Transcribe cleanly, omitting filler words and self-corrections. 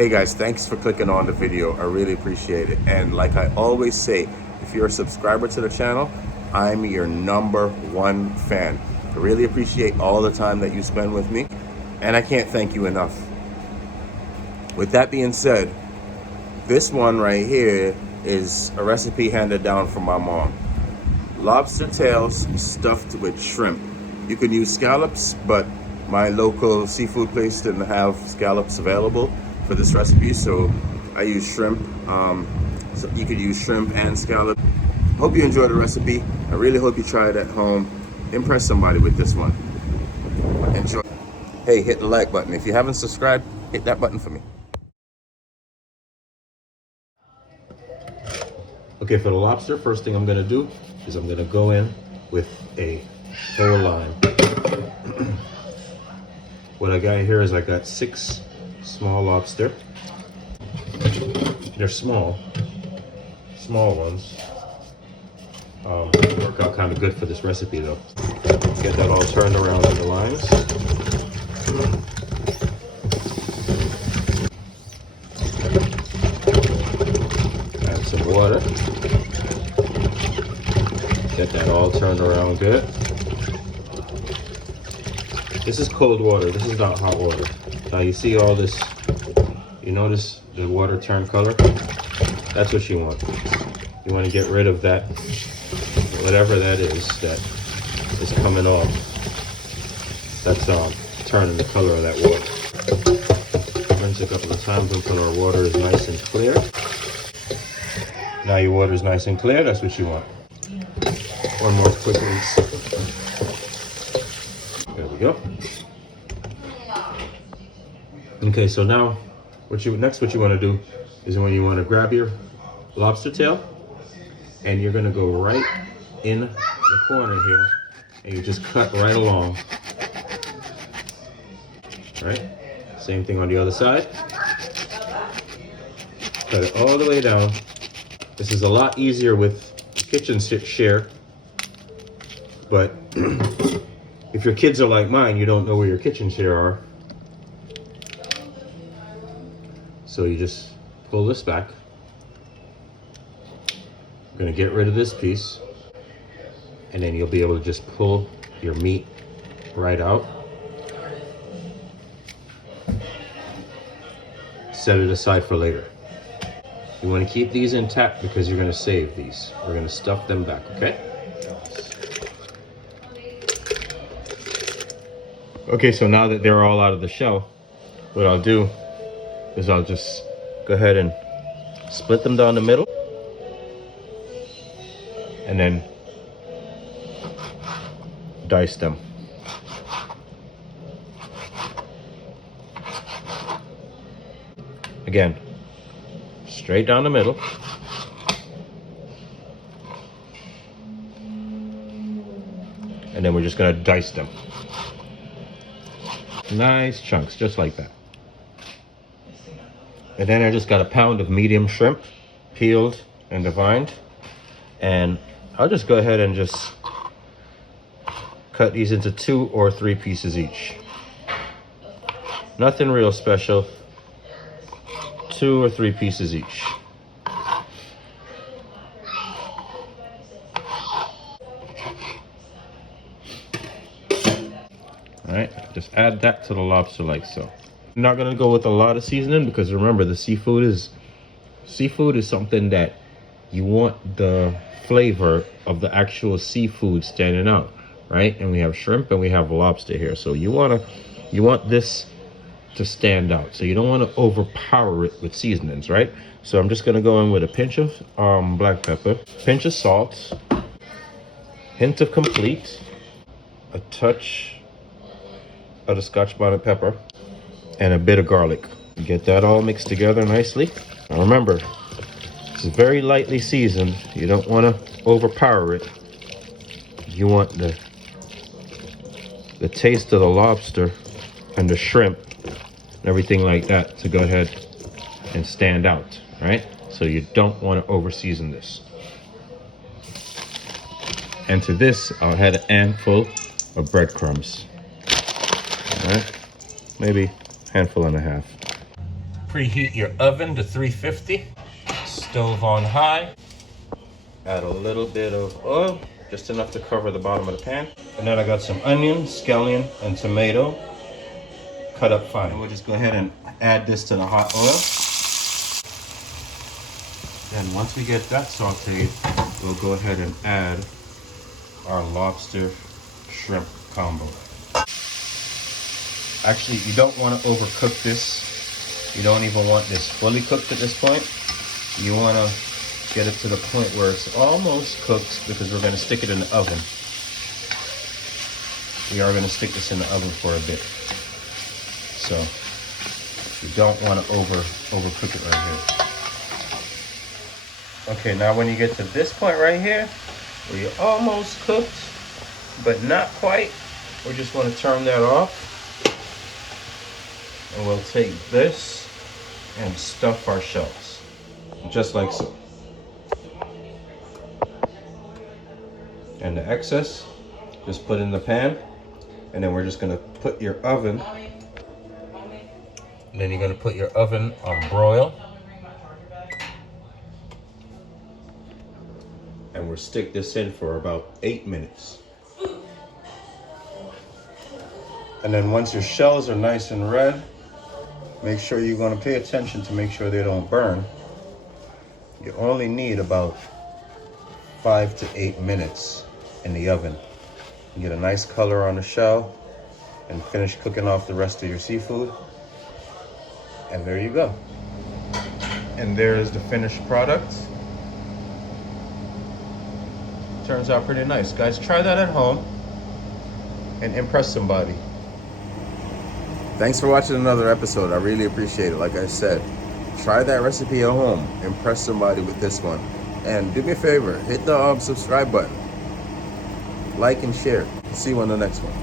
Hey guys, thanks for clicking on the video. I really appreciate it. And like I always say, if you're a subscriber to the channel, I'm your #1 fan. I really appreciate all the time that you spend with me, and I can't thank you enough. With that being said, this one right here is a recipe handed down from my mom. Lobster tails stuffed with shrimp. You can use scallops, but my local seafood place didn't have scallops available for this recipe, so I use shrimp. So you could use shrimp and scallop. Hope you enjoy the recipe. I really hope you try it at home. Impress somebody with this one. Enjoy. Hey, hit the like button. If you haven't subscribed, hit that button for me. Okay, for the lobster, first thing I'm gonna do is I'm gonna go in with a whole line. What I got here is I got 6 small lobster. They're small ones. Work out kind of good for this recipe though. Get that all turned around in the lines. Add some water. Get that all turned around good. This is cold water, this is not hot water. Now you see all this, you notice the water turned color? That's what you want. You want to get rid of that, whatever that is coming off. That's turning the color of that water. Rinse a couple of times until our water is nice and clear. Now your water is nice and clear, that's what you want. One more quick rinse. There we go. Okay, so now what you want to do is when you want to grab your lobster tail and you're going to go right in the corner here and you just cut right along. Right? Same thing on the other side. Cut it all the way down. This is a lot easier with kitchen share, but if your kids are like mine, you don't know where your kitchen share are. So you just pull this back. I'm gonna get rid of this piece, and then you'll be able to just pull your meat right out. Set it aside for later. You want to keep these intact because you're going to save these. We're going to stuff them back, okay? Okay, so now that they're all out of the shell, what I'll do is I'll just go ahead and split them down the middle. And then dice them. Again, straight down the middle. And then we're just gonna dice them. Nice chunks, just like that. And then I just got a pound of medium shrimp, peeled and divined. And I'll just go ahead and just cut these into 2 or 3 pieces each. Nothing real special. 2 or 3 pieces each. Alright, just add that to the lobster like so. I'm not gonna go with a lot of seasoning because remember the seafood is something that you want the flavor of the actual seafood standing out, right? And we have shrimp and we have lobster here. So you want this to stand out. So you don't want to overpower it with seasonings, right? So I'm just gonna go in with a pinch of black pepper, pinch of salt, hint of complete, a touch of the Scotch bonnet pepper, and a bit of garlic. Get that all mixed together nicely. Now remember, it's very lightly seasoned. You don't want to overpower it. You want the taste of the lobster and the shrimp and everything like that to go ahead and stand out, right? So you don't want to over season this. And to this, I'll add a handful of breadcrumbs. All right, maybe a handful and a half. Preheat your oven to 350. Stove on high. Add a little bit of oil, just enough to cover the bottom of the pan. And then I got some onion, scallion, and tomato cut up fine. And we'll just go ahead and add this to the hot oil. Then once we get that sauteed, we'll go ahead and add our lobster shrimp combo. Actually, you don't want to overcook this. You don't even want this fully cooked at this point. You want to get it to the point where it's almost cooked, because we're going to stick it in the oven. We are going to stick this in the oven for a bit. So you don't want to overcook it right here. Okay, now when you get to this point right here, where you're almost cooked, but not quite, we're just going to turn that off. And we'll take this and stuff our shells, just like so. And the excess, just put in the pan, and then we're just gonna put your oven, and then you're gonna put your oven on broil, and we'll stick this in for about 8 minutes. And then once your shells are nice and red, make sure you're gonna pay attention to make sure they don't burn. You only need about 5 to 8 minutes in the oven. You get a nice color on the shell and finish cooking off the rest of your seafood. And there you go. And there is the finished product. Turns out pretty nice. Guys, try that at home and impress somebody. Thanks for watching another episode. I really appreciate it. Like I said, try that recipe at home. Impress somebody with this one. And do me a favor, hit the subscribe button. Like and share. See you on the next one.